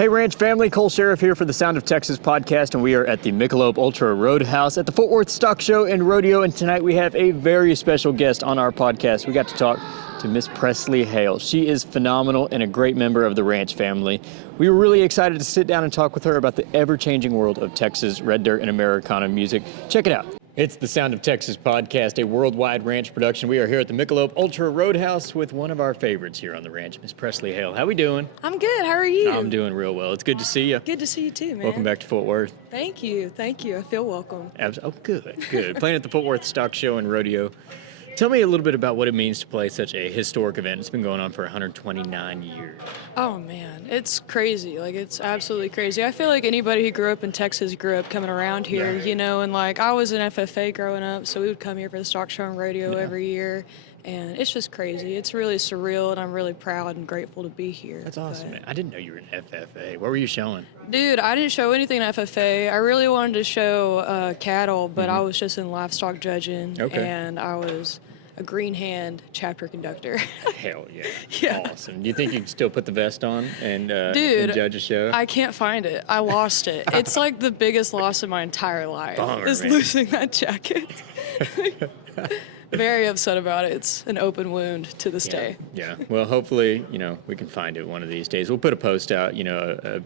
Hey Ranch family, Cole Sheriff here for the Sound of Texas podcast, and we are at the Michelob Ultra Roadhouse at the Fort Worth Stock Show and Rodeo, and tonight we have a very special guest on our podcast. We got to talk to Miss Presley Haile. She is phenomenal and a great member of the Ranch family. We were really excited to sit down and talk with her about the ever-changing world of Texas red dirt and Americana music. Check it out. It's the Sound of Texas podcast, a worldwide ranch production. We are here at the Michelob Ultra Roadhouse with one of our favorites here on the ranch, Miss Presley Haile. How we doing? I'm good. How are you? I'm doing real well. It's good to see you. Good to see you too, man. Welcome back to Fort Worth. Thank you. Thank you. I feel welcome. Oh, good. Playing at the Fort Worth Stock Show and Rodeo. Tell me a little bit about what it means to play such a historic event. It's been going on for 129 years. Oh, man. It's crazy. Like, it's absolutely crazy. I feel like anybody who grew up in Texas grew up coming around here, you know, and like I was in FFA growing up, so we would come here for the Stock Show and Rodeo every year. And it's just crazy. It's really surreal, and I'm really proud and grateful to be here. That's awesome, man. I didn't know you were in FFA. What were you showing? Dude, I didn't show anything in FFA. I really wanted to show cattle, but I was just in livestock judging, and I was a green hand chapter conductor. Hell yeah. Yeah. Awesome. Do you think you can still put the vest on and judge a show? I can't find it. I lost it. It's like the biggest loss of my entire life. Bummer, is man. Losing that jacket. Very upset about it. It's an open wound to this day. Yeah. Well, hopefully, we can find it one of these days. We'll put a post out, a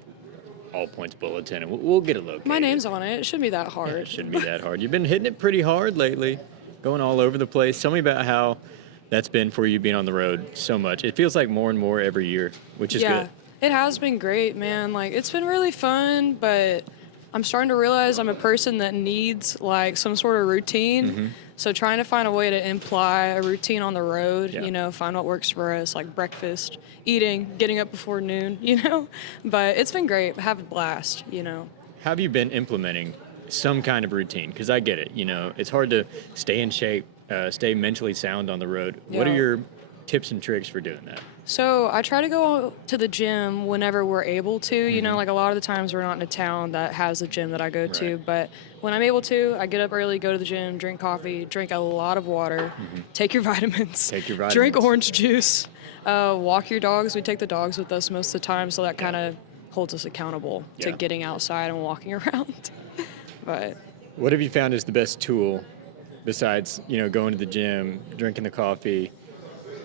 all points bulletin, and we'll get it located. My name's on it. It shouldn't be that hard. Yeah, it shouldn't be that hard. You've been hitting it pretty hard lately, going all over the place. Tell me about how that's been for you being on the road so much. It feels like more and more every year, which is good. It has been great, man. Like, it's been really fun, but I'm starting to realize I'm a person that needs like some sort of routine. So trying to find a way to imply a routine on the road, find what works for us, like breakfast, eating, getting up before noon, But it's been great. Have a blast, How have you been implementing some kind of routine? Because I get it, it's hard to stay in shape, stay mentally sound on the road. Yeah. What are your tips and tricks for doing that? So I try to go to the gym whenever we're able to, like a lot of the times we're not in a town that has a gym that I go to, but when I'm able to, I get up early, go to the gym, drink coffee, drink a lot of water, take your vitamins, drink orange juice, walk your dogs. We take the dogs with us most of the time, so that kind of holds us accountable to getting outside and walking around. But what have you found is the best tool besides, going to the gym, drinking the coffee,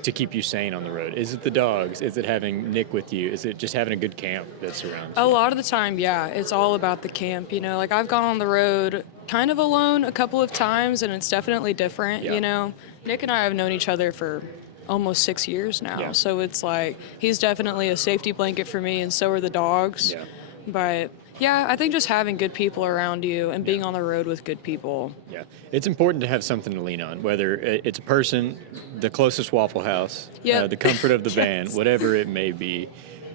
to keep you sane on the road? Is it the dogs? Is it having Nick with you? Is it just having a good camp that surrounds you? A lot of the time, yeah. It's all about the camp, Like, I've gone on the road kind of alone a couple of times, and it's definitely different, Nick and I have known each other for almost 6 years now. So it's like, he's definitely a safety blanket for me, and so are the dogs. But yeah, I think just having good people around you and being on the road with good people. Yeah, it's important to have something to lean on, whether it's a person, the closest Waffle House, the comfort of the van, whatever it may be.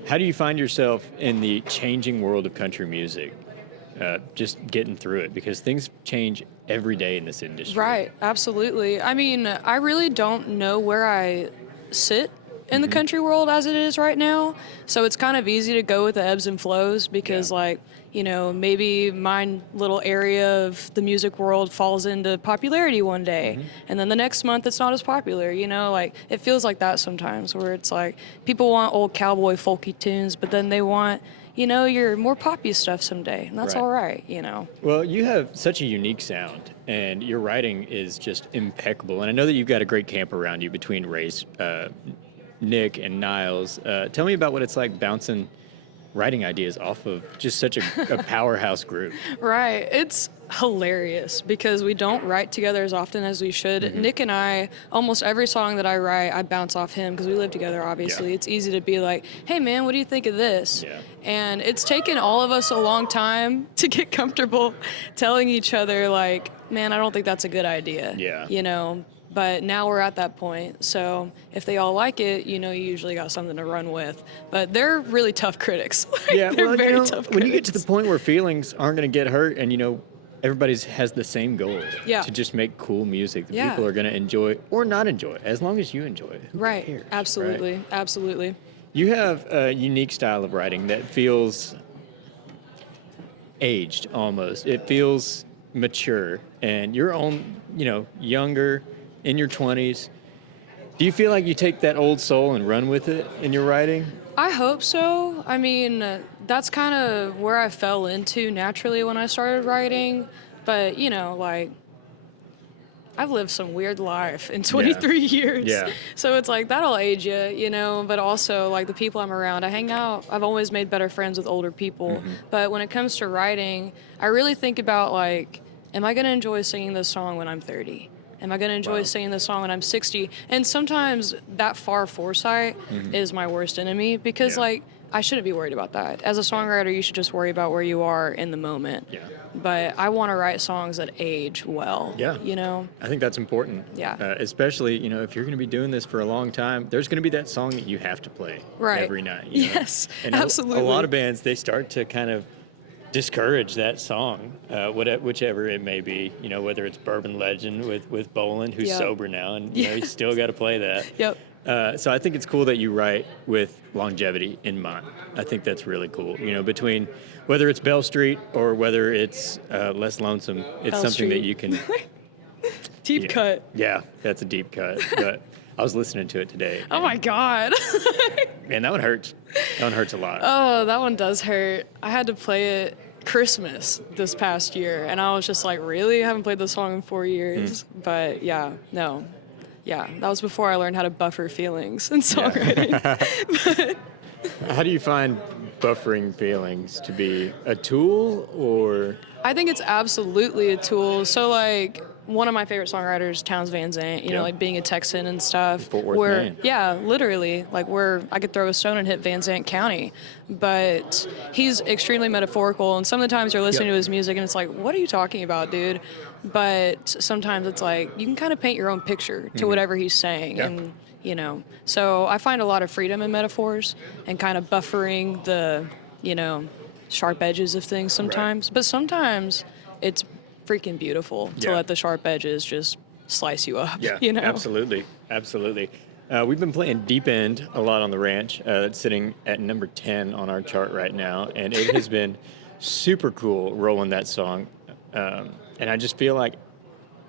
How do you find yourself in the changing world of country music, just getting through it? Because things change every day in this industry. Right, absolutely. I mean, I really don't know where I sit in the country world as it is right now. So it's kind of easy to go with the ebbs and flows because maybe my little area of the music world falls into popularity one day and then the next month it's not as popular, like it feels like that sometimes where it's like people want old cowboy folky tunes, but then they want, your more poppy stuff someday, and that's all right, Well, you have such a unique sound and your writing is just impeccable. And I know that you've got a great camp around you between Race, Nick and Niles. Tell me about what it's like bouncing writing ideas off of just such a powerhouse group. Right. It's hilarious because we don't write together as often as we should. Nick and I, almost every song that I write, I bounce off him because we live together, obviously. It's easy to be like, hey, man, what do you think of this? And it's taken all of us a long time to get comfortable telling each other, like, man, I don't think that's a good idea. But now we're at that point. So if they all like it, you usually got something to run with. But they're really tough critics. They're very tough critics. When you get to the point where feelings aren't going to get hurt and, everybody has the same goal to just make cool music that people are going to enjoy or not enjoy, as long as you enjoy it. Who cares, Absolutely. right? Absolutely. You have a unique style of writing that feels aged almost. It feels mature. And you're younger, in your 20s. Do you feel like you take that old soul and run with it in your writing? I hope so. I mean, that's kind of where I fell into naturally when I started writing. But, you know, like, I've lived some weird life in 23 years. Yeah. So it's like, that'll age you, you know, but also, like, the people I'm around, I hang out. I've always made better friends with older people. But when it comes to writing, I really think about, like, am I going to enjoy singing this song when I'm 30? Am I going to enjoy singing this song when I'm 60? And sometimes that far foresight is my worst enemy because, like, I shouldn't be worried about that. As a songwriter, you should just worry about where you are in the moment. Yeah. But I want to write songs that age well, you know? I think that's important. Yeah. Especially, you know, if you're going to be doing this for a long time, there's going to be that song that you have to play every night. You know? Yes, and absolutely. A lot of bands, they start to kind of discourage that song, whichever it may be, you know, whether it's Bourbon Legend with Boland, who's sober now, and you know, you still got to play that. So I think it's cool that you write with longevity in mind. I think that's really cool. You know, between whether it's Bell Street or whether it's Less Lonesome, it's Bell something that Street. you can... Deep cut. Yeah, that's a deep cut. But I was listening to it today. Oh my God. Man, that one hurts. That one hurts a lot. Oh, that one does hurt. I had to play it Christmas this past year, and I was just like, really? I haven't played this song in 4 years. But yeah, no. Yeah, that was before I learned how to buffer feelings in songwriting. How do you find buffering feelings to be a tool or? I think it's absolutely a tool. So, like, one of my favorite songwriters, Townes Van Zandt, you know, like being a Texan and stuff. Fort Worth, Maine. Yeah, literally, like I could throw a stone and hit Van Zandt County. But he's extremely metaphorical, and some of the times you're listening to his music and it's like, what are you talking about, dude? But sometimes it's like, you can kind of paint your own picture to whatever he's saying. And, you know, so I find a lot of freedom in metaphors and kind of buffering the, you know, sharp edges of things sometimes. But sometimes it's freaking beautiful to let the sharp edges just slice you up. Yeah, you know? absolutely. We've been playing Deep End a lot on the ranch. It's sitting at number 10 on our chart right now, and it has been super cool rolling that song. And I just feel like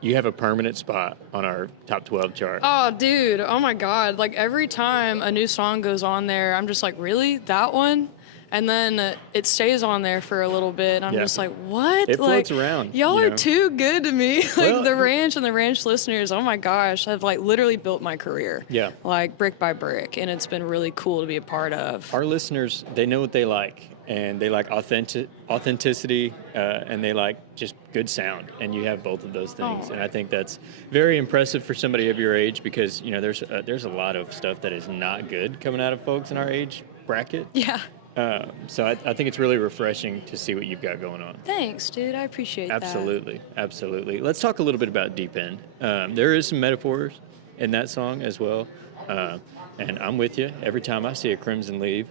you have a permanent spot on our top 12 chart. Oh, dude. Oh, my God. Like, every time a new song goes on there, I'm just like, really? That one? And then it stays on there for a little bit. And I'm just like, what? It like, floats around. Y'all are too good to me. Like, Well, the ranch and the ranch listeners, oh, my gosh, have, like, literally built my career. Yeah. Like, brick by brick. And it's been really cool to be a part of. Our listeners, they know what they like. And they like authenticity, and they like just good sound. And you have both of those things. Oh. And I think that's very impressive for somebody of your age because, you know, there's a lot of stuff that is not good coming out of folks in our age bracket. Yeah. So I think it's really refreshing to see what you've got going on. Thanks, dude. I appreciate that. Absolutely. Let's talk a little bit about Deep End. There is some metaphors in that song as well. And I'm with you. Every time I see a crimson leaf,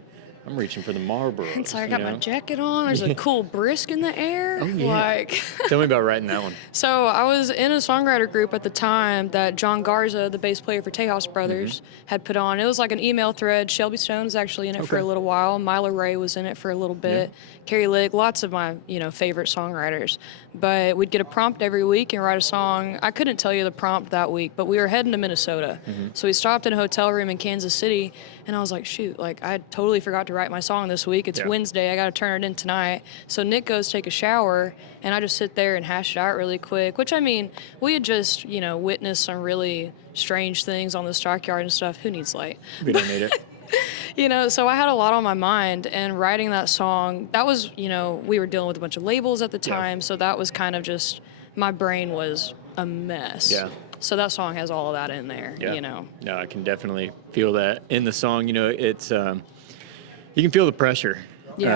I'm reaching for the Marlboro. It's like I got my jacket on. There's a cool brisk in the air. Oh, yeah. Like, Tell me about writing that one. So I was in a songwriter group at the time that John Garza, the bass player for Tejas Brothers, had put on. It was like an email thread. Shelby Stone was actually in it for a little while. Mila Ray was in it for a little bit. Carrie Ligg, lots of my, you know, favorite songwriters. But we'd get a prompt every week and write a song. I couldn't tell you the prompt that week, but we were heading to Minnesota. So we stopped in a hotel room in Kansas City, and I was like, shoot, like I totally forgot to write my song this week. It's Wednesday. I got to turn it in tonight. So Nick goes take a shower, and I just sit there and hash it out really quick, which, I mean, we had just, you know, witnessed some really strange things on the stockyard and stuff. Who needs light? We don't need it. You know, so I had a lot on my mind, and writing that song, that was, you know, we were dealing with a bunch of labels at the time, so that was kind of just, my brain was a mess. Yeah. So that song has all of that in there, you know. No, I can definitely feel that in the song. You know, it's, you can feel the pressure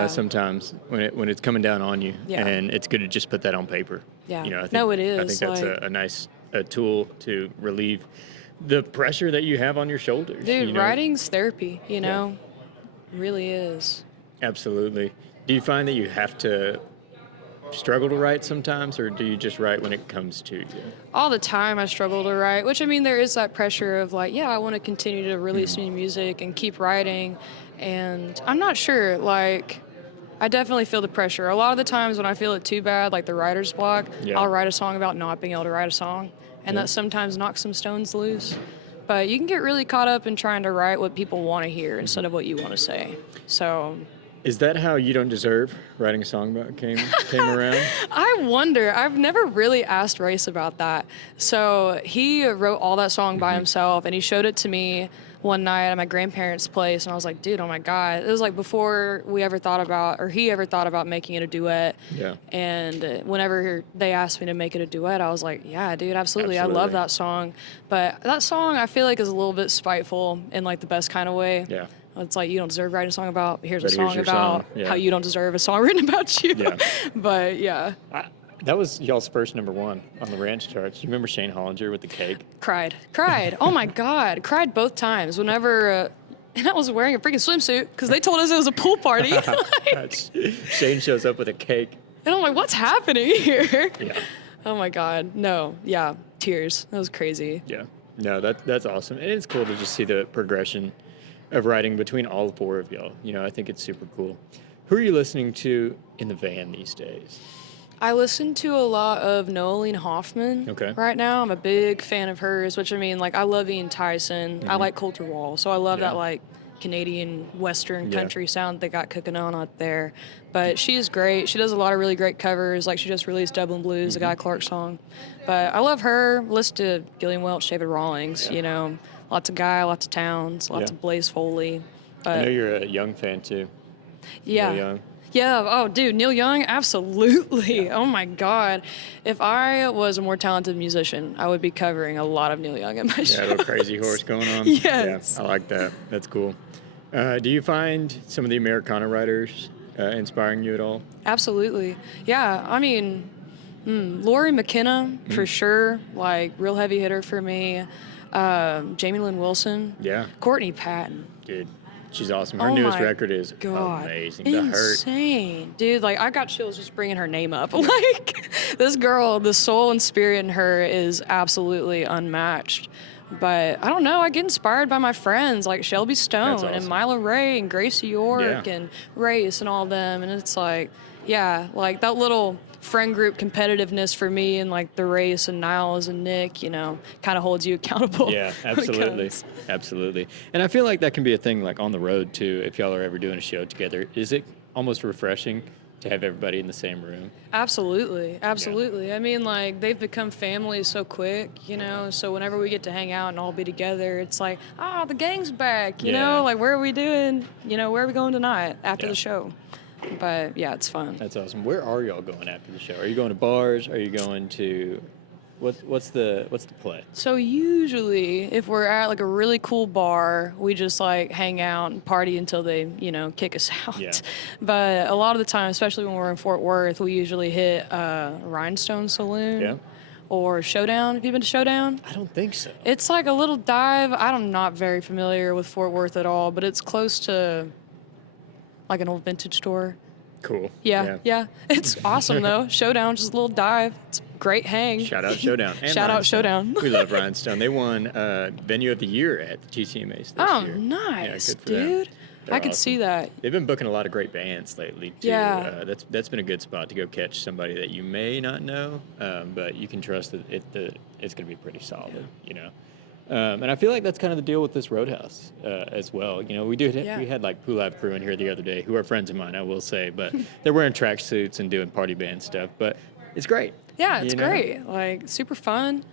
sometimes when it's coming down on you, and it's good to just put that on paper. Yeah. You know, I think, no, it is. I think that's like, a nice tool to relieve the pressure that you have on your shoulders. dude, you know? writing's therapy, you know, really is. Absolutely. Do you find that you have to struggle to write sometimes, or do you just write when it comes to you? All the time I struggle to write, which, I mean, there is that pressure of like, I want to continue to release new music and keep writing. And I'm not sure, like, I definitely feel the pressure. A lot of the times when I feel it too bad, like the writer's block, I'll write a song about not being able to write a song. And that sometimes knocks some stones loose. But you can get really caught up in trying to write what people want to hear instead of what you want to say. So Is that how You Don't Deserve writing a song about came around? I wonder. I've never really asked Race about that. So he wrote all that song by himself, and he showed it to me one night at my grandparents' place, and I was like, dude, oh my God. It was like before we ever thought about, or he ever thought about making it a duet. Yeah. And whenever they asked me to make it a duet, I was like, yeah, dude, absolutely. I love that song. But that song, I feel like, is a little bit spiteful in like the best kind of way. Yeah. It's like, you don't deserve writing a song about, here's a But song your about song. Yeah. how you don't deserve a song written about you. Yeah. But yeah. That was y'all's first #1 on the ranch charts. You remember Shane Hollinger with the cake? Cried. Oh my God. Cried both times. Whenever, and I was wearing a freaking swimsuit because they told us it was a pool party. Shane shows up with a cake. And I'm like, what's happening here? Yeah. Oh my God. No. Yeah. Tears. That was crazy. Yeah. No, that's awesome. And it's cool to just see the progression of writing between all 4 of y'all. You know, I think it's super cool. Who are you listening to in the van these days? I listen to a lot of Noeline Hoffman right now. I'm a big fan of hers, which I mean, like, I love Ian Tyson. I like Coulter Wall. So I love that, like, Canadian Western country sound they got cooking on out there. But she's great. She does a lot of really great covers. Like, she just released Dublin Blues, a Guy Clark song. But I love her. Listen to Gillian Welch, David Rawlings, you know. Lots of Guy, lots of Townes, lots of Blaze Foley. I know you're a Young fan, too. Yeah. Neil Young. Yeah. Oh, dude, Neil Young, absolutely. Yeah. Oh my God, if I was a more talented musician, I would be covering a lot of Neil Young in my shows. Yeah, a little Crazy Horse going on. Yes. Yeah, I like that. That's cool. Do you find some of the Americana writers inspiring you at all? Absolutely. Yeah. I mean, Lori McKenna for sure. Like, real heavy hitter for me. Jamie Lynn Wilson. Yeah. Courtney Patton. Dude. She's awesome. Her newest record is amazing. The Hurt. Insane. Dude, like, I got chills just bringing her name up. Like, this girl, the soul and spirit in her is absolutely unmatched. But I don't know, I get inspired by my friends like Shelby Stone and Mila Ray and Gracie York and Race and all them. And it's like, like that little friend group competitiveness for me and like the Race and Niles and Nick, you know, kind of holds you accountable. Yeah, absolutely. Absolutely. And I feel like that can be a thing like on the road too, if y'all are ever doing a show together. Is it almost refreshing to have everybody in the same room? Absolutely. Absolutely. Yeah. I mean, like, they've become family so quick, you know, so whenever we get to hang out and all be together, it's like, the gang's back, you know, like, where are we doing, you know, where are we going tonight after the show? But yeah, it's fun. That's awesome. Where are y'all going after the show? Are you going to bars? Are you going to what's the play? So usually if we're at like a really cool bar, we just like hang out and party until they, you know, kick us out. Yeah. But a lot of the time, especially when we're in Fort Worth, we usually hit Rhinestone Saloon. Yeah. Or Showdown. Have you been to Showdown? I don't think so. It's like a little dive. I'm not very familiar with Fort Worth at all, but it's close to like an old vintage store. Cool. Yeah. It's awesome though. Showdown, just a little dive. It's a great hang. Shout out Showdown. And Shout out Showdown. We love Rhinestone. They won Venue of the Year at the TCMAs this year. Oh, nice, dude. I could see that. They've been booking a lot of great bands lately too. Yeah. That's been a good spot to go catch somebody that you may not know, but you can trust that it's going to be pretty solid, you know. And I feel like that's kind of the deal with this Roadhouse as well. You know, we had like Pulav Crew in here the other day, who are friends of mine, I will say, but they're wearing track suits and doing party band stuff. But it's great. Yeah, it's great. Like, super fun.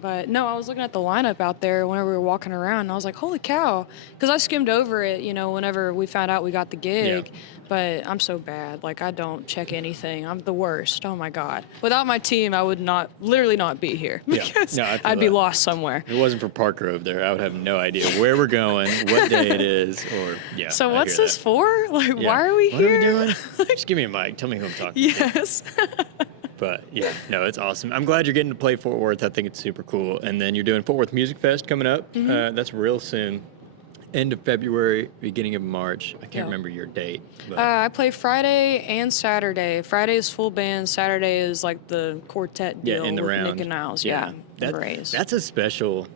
But no, I was looking at the lineup out there whenever we were walking around, and I was like, holy cow. Because I skimmed over it, you know, whenever we found out we got the gig. Yeah. But I'm so bad. Like, I don't check anything. I'm the worst. Oh, my God. Without my team, I would literally not be here. Because I'd be lost somewhere. If it wasn't for Park Grove there, I would have no idea where we're going, what day it is, or, So what's this for? Like, why are we here? What are we doing? Just give me a mic. Tell me who I'm talking to. Yes. But yeah, no, it's awesome. I'm glad you're getting to play Fort Worth. I think it's super cool. And then you're doing Fort Worth Music Fest coming up. Mm-hmm. That's real soon. End of February, beginning of March. I can't remember your date. But. I play Friday and Saturday. Friday is full band. Saturday is like the quartet deal in the with round. Nick and Niles. That's a special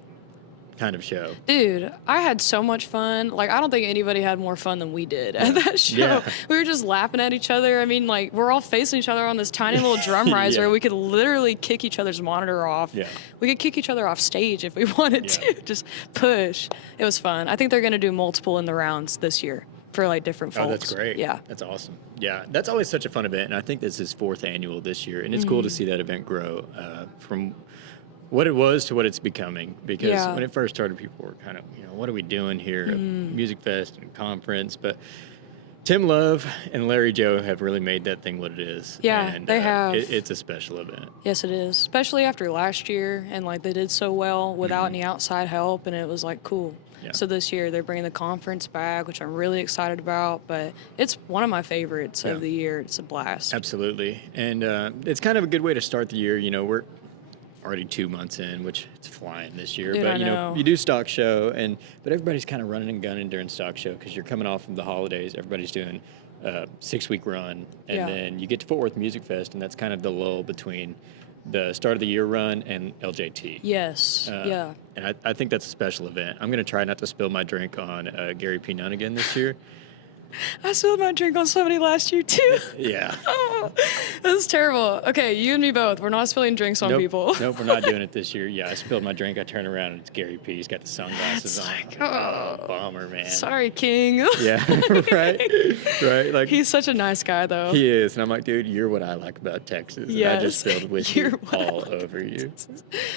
kind of show. Dude, I had so much fun. Like, I don't think anybody had more fun than we did at that show. Yeah. We were just laughing at each other. I mean, like, we're all facing each other on this tiny little drum riser. Yeah. We could literally kick each other's monitor off. Yeah. We could kick each other off stage if we wanted to. Just push. It was fun. I think they're going to do multiple in the rounds this year for, like, different folks. Oh, that's great. Yeah. That's awesome. Yeah, that's always such a fun event, and I think this is 4th annual this year, and it's cool to see that event grow from what it was to what it's becoming, because when it first started, people were kind of, what are we doing here? Music Fest and conference, but Tim Love and Larry Joe have really made that thing what it is. Yeah, and, they have. It's a special event. Yes, it is, especially after last year, and like they did so well without any outside help, and it was like cool. Yeah. So this year they're bringing the conference back, which I'm really excited about, but it's one of my favorites of the year. It's a blast. Absolutely. And it's kind of a good way to start the year. We're already 2 months in, which it's flying this year. Dude, but I know. you do stock show, but everybody's kind of running and gunning during stock show because you're coming off of the holidays. Everybody's doing a 6-week run, and then you get to Fort Worth Music Fest, and that's kind of the lull between the start of the year run and LJT. Yes. Yeah. And I think that's a special event. I'm going to try not to spill my drink on Gary P. Nunn again this year. I spilled my drink on somebody last year too. Yeah. Oh, this is terrible. Okay, you and me both. We're not spilling drinks on people. Nope, we're not doing it this year. Yeah, I spilled my drink. I turn around and it's Gary P. He's got the sunglasses on. Oh, bummer, man. sorry, King. Yeah, right. Like, He's such a nice guy, though. he is, and I'm like, dude, you're what I like about Texas. And I just Yes, spilled whiskey you're what I all like over you.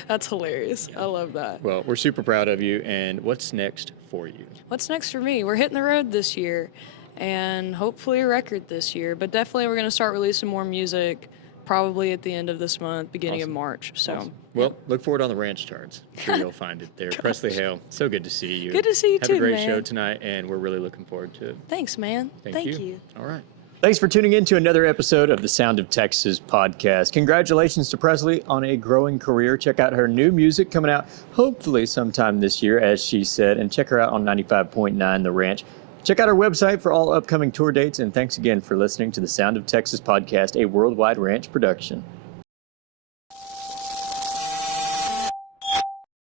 That's hilarious. I love that. Well, we're super proud of you. And what's next for you? What's next for me? We're hitting the road this year, and hopefully a record this year. But definitely we're going to start releasing more music probably at the end of this month, beginning of March. So, Awesome. Well, look for it on the ranch charts. I'm sure you'll find it there. Presley Haile, so good to see you. Good to see you Have too, a great man. show tonight, and we're really looking forward to it. Thanks, man. Thank you. All right. Thanks for tuning in to another episode of the Sound of Texas podcast. Congratulations to Presley on a growing career. Check out her new music coming out hopefully sometime this year, as she said, and check her out on 95.9 The Ranch. Check out our website for all upcoming tour dates, and thanks again for listening to the Sound of Texas podcast, a worldwide ranch production.